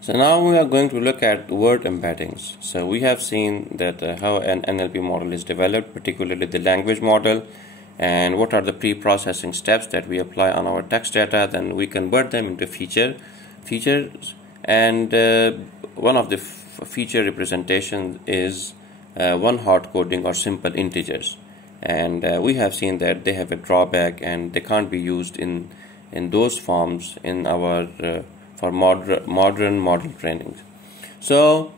So now we are going to look at word embeddings. So we have seen that how an NLP model is developed, particularly the language model, and what are the pre-processing steps that we apply on our text data. Then we convert them into features, and one of the feature representation is one hard coding or simple integers. And we have seen that they have a drawback and they can't be used in those forms in our for modern model training. So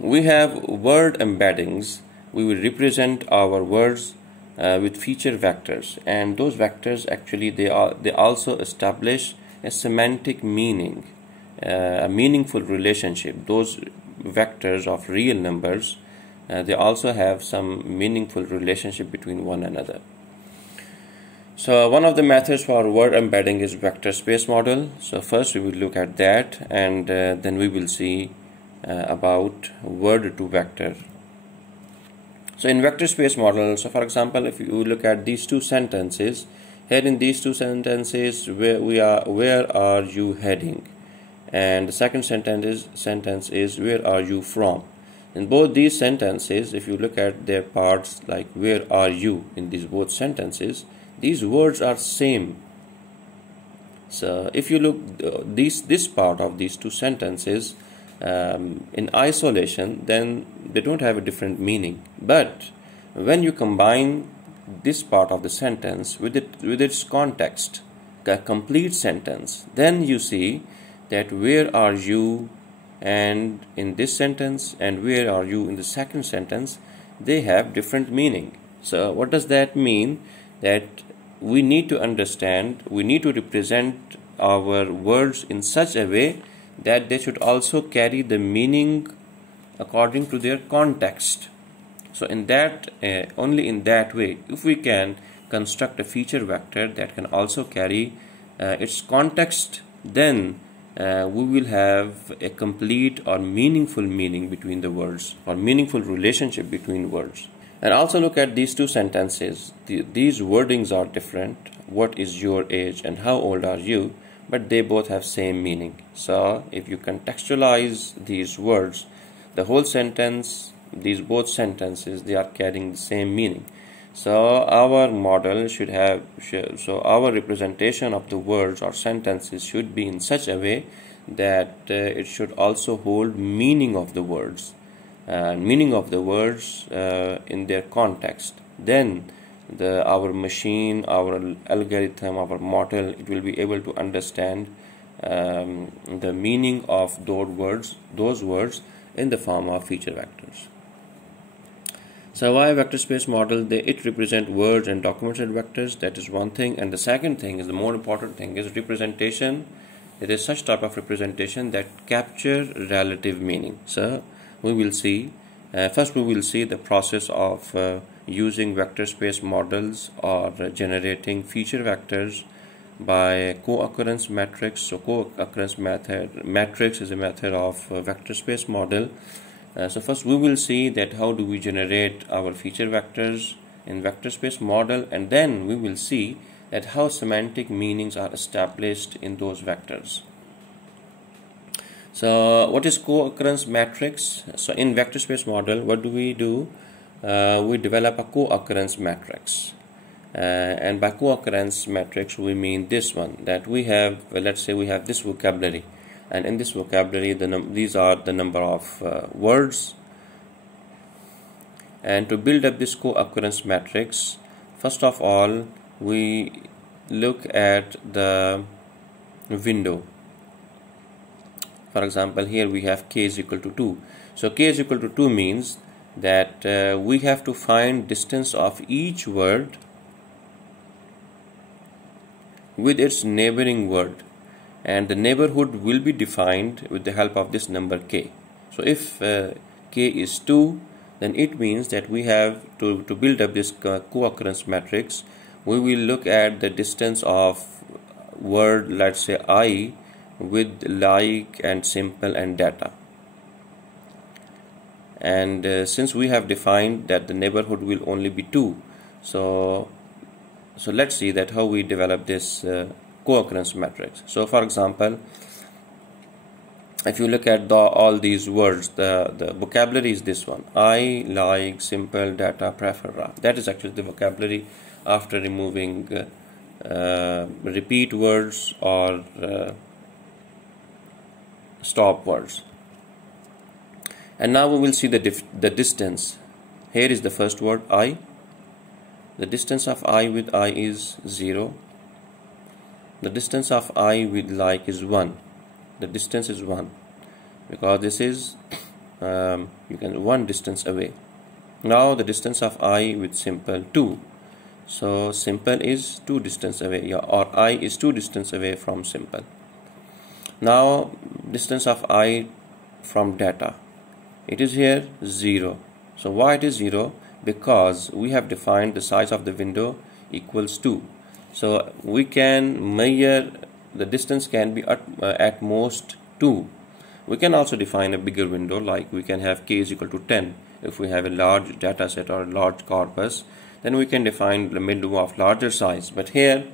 we have word embeddings. We will represent our words with feature vectors, and those vectors actually they also establish a semantic meaning, a meaningful relationship. Those vectors of real numbers, they also have some meaningful relationship between one another. So one of the methods for word embedding is vector space model. So first we will look at that, and then we will see about word to vector. So in vector space model, so for example, if you look at these two sentences, here in these two sentences, where are you heading? And the second sentence is where are you from? In both these sentences, if you look at their parts, like where are you in these both sentences, these words are same. So if you look this part of these two sentences in isolation, then they don't have a different meaning. But when you combine this part of the sentence with its context, the complete sentence, then you see that where are you and in this sentence and where are you in the second sentence, they have different meaning. So what does that mean? That we need to understand, we need to represent our words in such a way that they should also carry the meaning according to their context. So in that, only in that way, if we can construct a feature vector that can also carry its context, then we will have a complete or meaningful meaning between the words, or meaningful relationship between words. And also look at these two sentences. These wordings are different. What is your age and how old are you? But they both have same meaning. So if you contextualize these words, the whole sentence, these both sentences, they are carrying the same meaning. So our model should have, so our representation of the words or sentences should be in such a way that it should also hold meaning of the words. Meaning of the words in their context. Then our machine, our algorithm, our model, it will be able to understand the meaning of those words in the form of feature vectors. So why vector space model? It represent words and documented vectors. That is one thing. And the second thing is, the more important thing is representation. It is such type of representation that capture relative meaning. So we will see, first we will see the process of using vector space models or generating feature vectors by co-occurrence matrix. So co-occurrence matrix is a method of vector space model. So first we will see that how do we generate our feature vectors in vector space model, and then we will see that how semantic meanings are established in those vectors. So what is co-occurrence matrix? So in vector space model, what do? We develop a co-occurrence matrix, and by co-occurrence matrix we mean this one, that we have, let's say we have this vocabulary, and in this vocabulary these are the number of words. And to build up this co-occurrence matrix, first of all we look at the window. For example, here we have k is equal to 2. So k is equal to 2 means that we have to find distance of each word with its neighboring word, and the neighborhood will be defined with the help of this number k. So if k is 2, then it means that we have to build up this co-occurrence matrix, we will look at the distance of word, let's say I, with like and simple and data. And since we have defined that the neighborhood will only be 2, so let's see that how we develop this co-occurrence matrix. So for example, if you look at all these words, the vocabulary is this one: I, like, simple, data, prefer, ra. That is actually the vocabulary after removing repeat words or stop words. And now we will see the distance. Here is the first word, I. The distance of I with I is 0. The distance of I with like is 1. The distance is 1 because this is you can one distance away. Now the distance of I with simple 2. So simple is 2 distance away, or I is 2 distance away from simple. Now distance of I from data, it is here 0. So why it is 0? Because we have defined the size of the window equals 2. So we can measure the distance can be at most 2. We can also define a bigger window, like we can have k is equal to 10. If we have a large data set or a large corpus, then we can define the window of larger size. But here,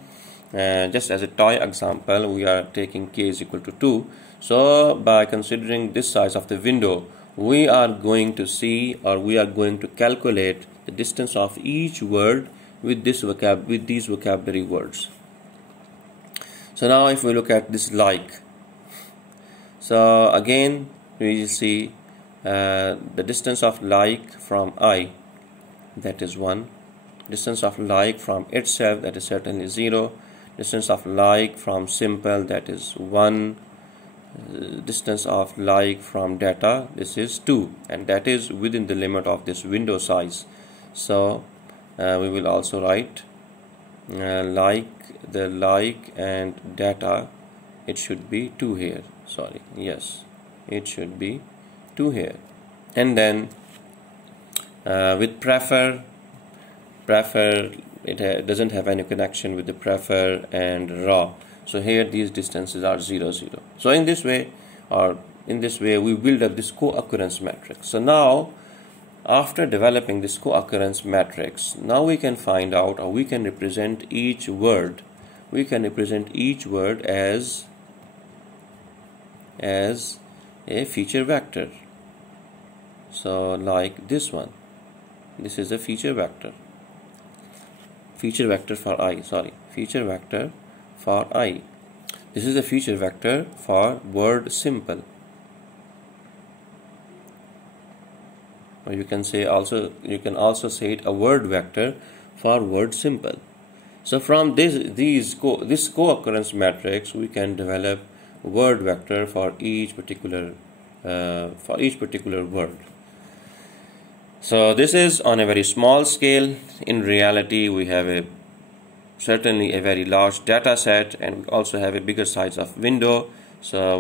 just as a toy example, we are taking k is equal to 2. So by considering this size of the window, we are going to see, or we are going to calculate the distance of each word with these vocabulary words. So now if we look at this like, so again we will see the distance of like from I, that is 1. Distance of like from itself, that is certainly 0. Distance of like from simple, that is 1. Distance of like from data, this is 2, and that is within the limit of this window size. So we will also write like and data, it should be 2 here. Sorry, yes, it should be 2 here. And then with prefer, it doesn't have any connection with the prefer and raw. So here these distances are 0, 0. So in this way, we build up this co-occurrence matrix. So now, after developing this co-occurrence matrix, now we can find out, or we can represent each word. We can represent each word as a feature vector. So like this one, this is a feature vector. Feature vector for I. Sorry, feature vector for I. This is a feature vector for word simple. Or you can also say it a word vector for word simple. So from this co-occurrence matrix, we can develop word vector for each particular word. So this is on a very small scale. In reality, we have certainly a very large data set, and we also have a bigger size of window. So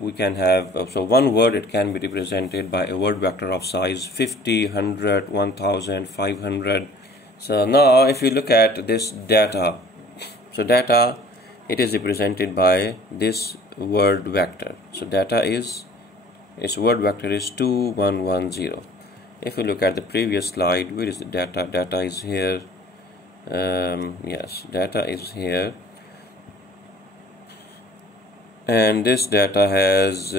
we can have, so one word, it can be represented by a word vector of size 50, 100, 1000, 500. So now if you look at this data, so data, it is represented by this word vector. So data is, its word vector is 2110. If you look at the previous slide, where is the data? Data is here. Yes, data is here, and this data has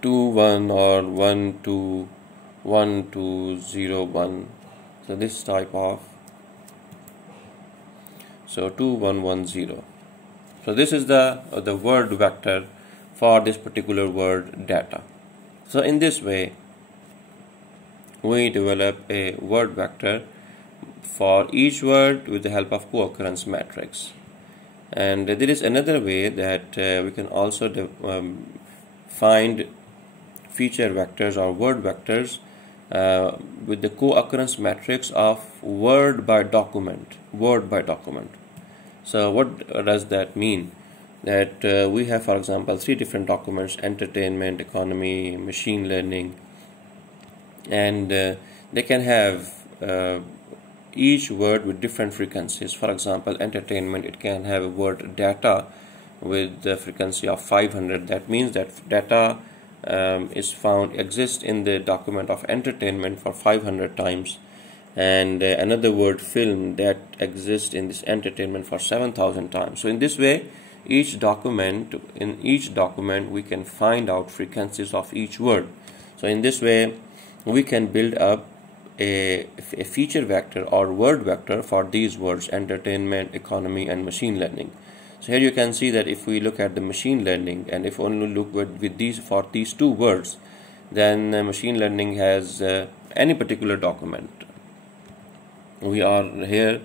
21 or 1201. So this type of, so 2110. So this is the word vector for this particular word data. So in this way, we develop a word vector for each word with the help of co-occurrence matrix. And there is another way that we can also find feature vectors or word vectors with the co-occurrence matrix of word by document. So what does that mean? That we have, for example, 3 different documents: entertainment, economy, machine learning, and they can have each word with different frequencies. For example, entertainment, it can have a word data with the frequency of 500. That means that data exists in the document of entertainment for 500 times, and another word film that exists in this entertainment for 7,000 times. So in this way, in each document we can find out frequencies of each word. So in this way we can build up a feature vector or word vector for these words: entertainment, economy, and machine learning. So here you can see that if we look at the machine learning, and if only look with these two words, then machine learning has any particular document. We are here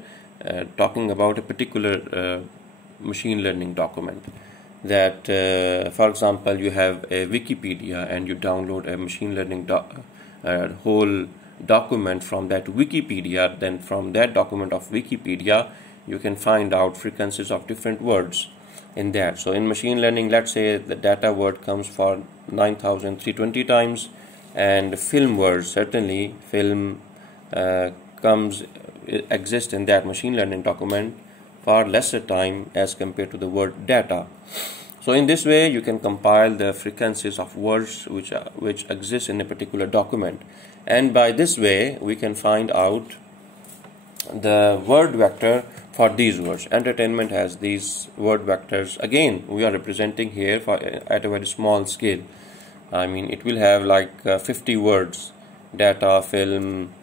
talking about a particular machine learning document, that for example you have a Wikipedia and you download a machine learning whole document from that Wikipedia. Then from that document of Wikipedia you can find out frequencies of different words in that. So in machine learning, let's say the data word comes for 9,320 times, and film words, certainly film exists in that machine learning document far lesser time as compared to the word data. So in this way you can compile the frequencies of words which exist in a particular document, and by this way we can find out the word vector for these words. Entertainment has these word vectors. Again, we are representing here at a very small scale. I mean, it will have like 50 words: data, film,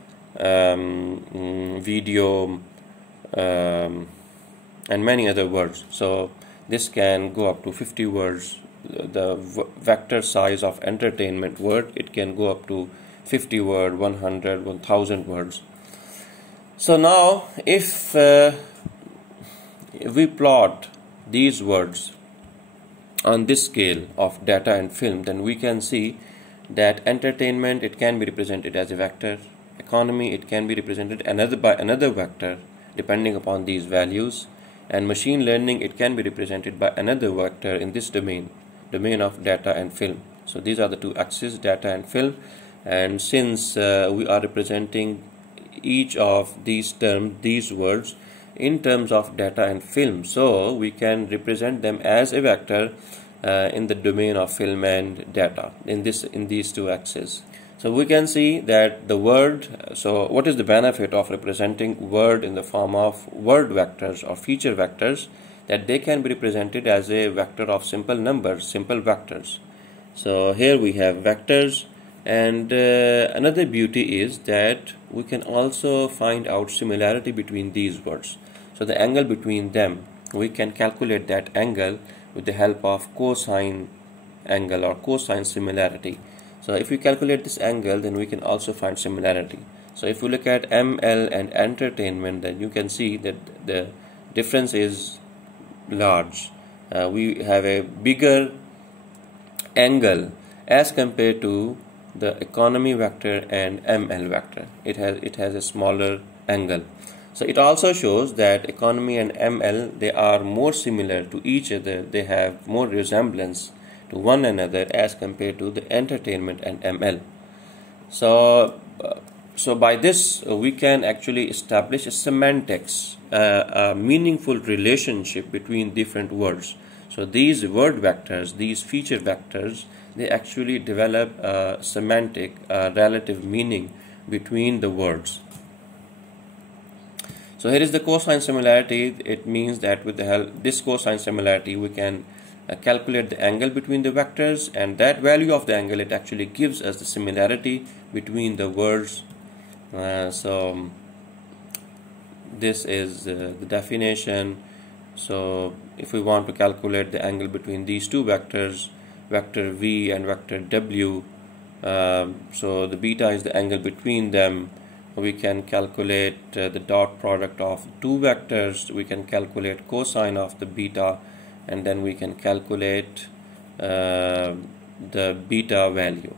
video, and many other words. So this can go up to 50 words. The vector size of entertainment word, it can go up to 50 word, 100, 1000 words. So now if we plot these words on this scale of data and film, then we can see that entertainment, it can be represented as a vector. Economy, it can be represented by another vector depending upon these values. And machine learning, it can be represented by another vector in this domain of data and film. So these are the two axes, data and film. And since we are representing each of these terms, these words, in terms of data and film, so we can represent them as a vector in the domain of film and data in these two axes. So we can see that the word, so what is the benefit of representing word in the form of word vectors or feature vectors? That they can be represented as a vector of simple numbers, simple vectors. So here we have vectors, and another beauty is that we can also find out similarity between these words. So the angle between them, we can calculate that angle with the help of cosine angle or cosine similarity. So if we calculate this angle, then we can also find similarity. So if we look at ML and entertainment, then you can see that the difference is large. We have a bigger angle as compared to the economy vector and ML vector. It has a smaller angle. So it also shows that economy and ML, they are more similar to each other. They have more resemblance to one another as compared to the entertainment and ML. So by this we can actually establish a semantics, a meaningful relationship between different words. So these word vectors, these feature vectors, they actually develop a semantic, relative meaning between the words. So here is the cosine similarity. It means that with the help of this cosine similarity, we can calculate the angle between the vectors, and that value of the angle, it actually gives us the similarity between the words. So this is the definition. So if we want to calculate the angle between these two vectors, vector v and vector w, so the beta is the angle between them. We can calculate the dot product of two vectors. We can calculate cosine of the beta, and then we can calculate the beta value.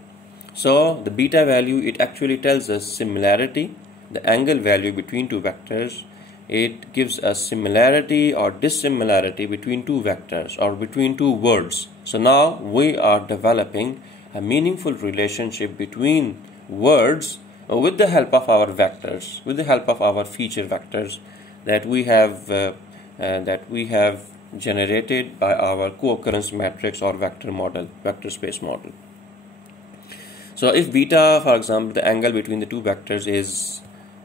So the beta value, it actually tells us similarity, the angle value between two vectors. It gives us similarity or dissimilarity between two vectors or between two words. So now we are developing a meaningful relationship between words with the help of our vectors, with the help of our feature vectors that we have generated by our co-occurrence matrix or vector model, vector space model. So if beta, for example, the angle between the two vectors is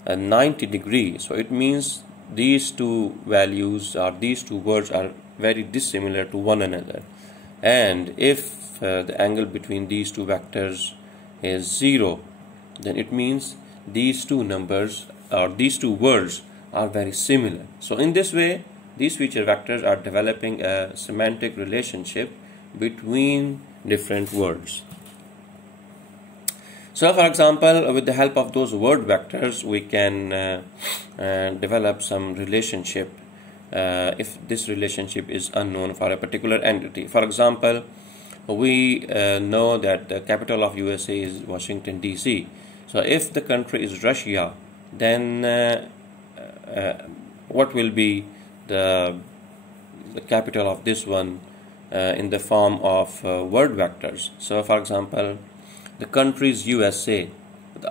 90 degrees, so it means these two values or these two words are very dissimilar to one another. And if the angle between these two vectors is 0, then it means these two numbers or these two words are very similar. So in this way, these feature vectors are developing a semantic relationship between different words. So for example, with the help of those word vectors, we can develop some relationship if this relationship is unknown for a particular entity. For example, we know that the capital of USA is Washington DC. So if the country is Russia, then what will be the capital of this one in the form of word vectors? So for example, the countries USA,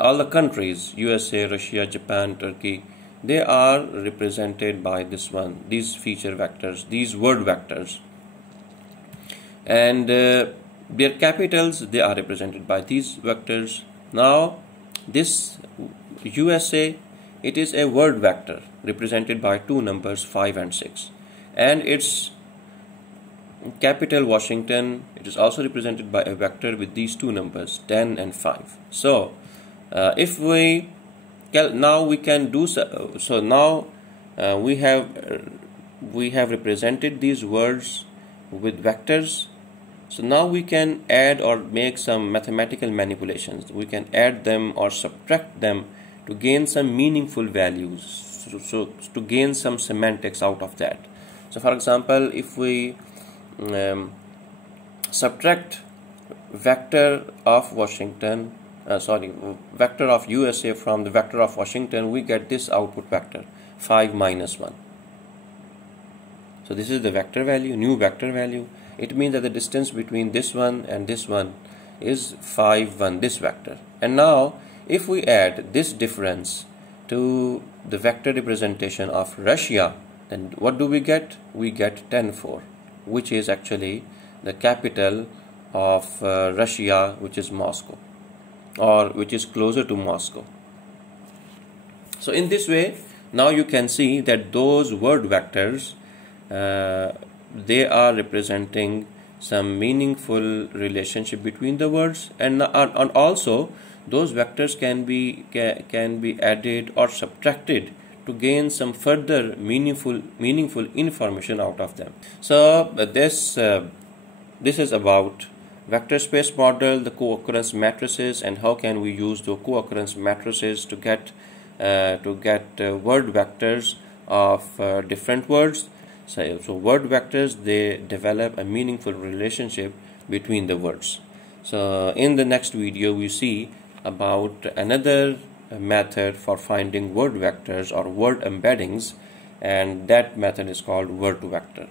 all the countries USA, Russia, Japan, Turkey, they are represented by this one, these feature vectors, these word vectors, and their capitals, they are represented by these vectors. Now this USA, it is a word vector represented by two numbers 5 and 6, and its capital Washington, it is also represented by a vector with these two numbers 10 and 5. So if we now we can do so now we have represented these words with vectors. So now we can add or make some mathematical manipulations. We can add them or subtract them to gain some meaningful values, so to gain some semantics out of that. So for example, if we subtract vector of Washington, vector of USA from the vector of Washington, we get this output vector 5 minus 1. So this is the vector value, new vector value. It means that the distance between this one and this one is 5, 1, this vector. And now if we add this difference to the vector representation of Russia, then what do we get? We get 10, 4, which is actually the capital of Russia, which is Moscow, or which is closer to Moscow. So in this way, now you can see that those word vectors, they are representing some meaningful relationship between the words, and also those vectors can be added or subtracted to gain some further meaningful information out of them. So this is about vector space model, the co-occurrence matrices, and how can we use the co-occurrence matrices to get word vectors of different words. So word vectors, they develop a meaningful relationship between the words. So in the next video, we see about another method for finding word vectors or word embeddings, and that method is called word to vector.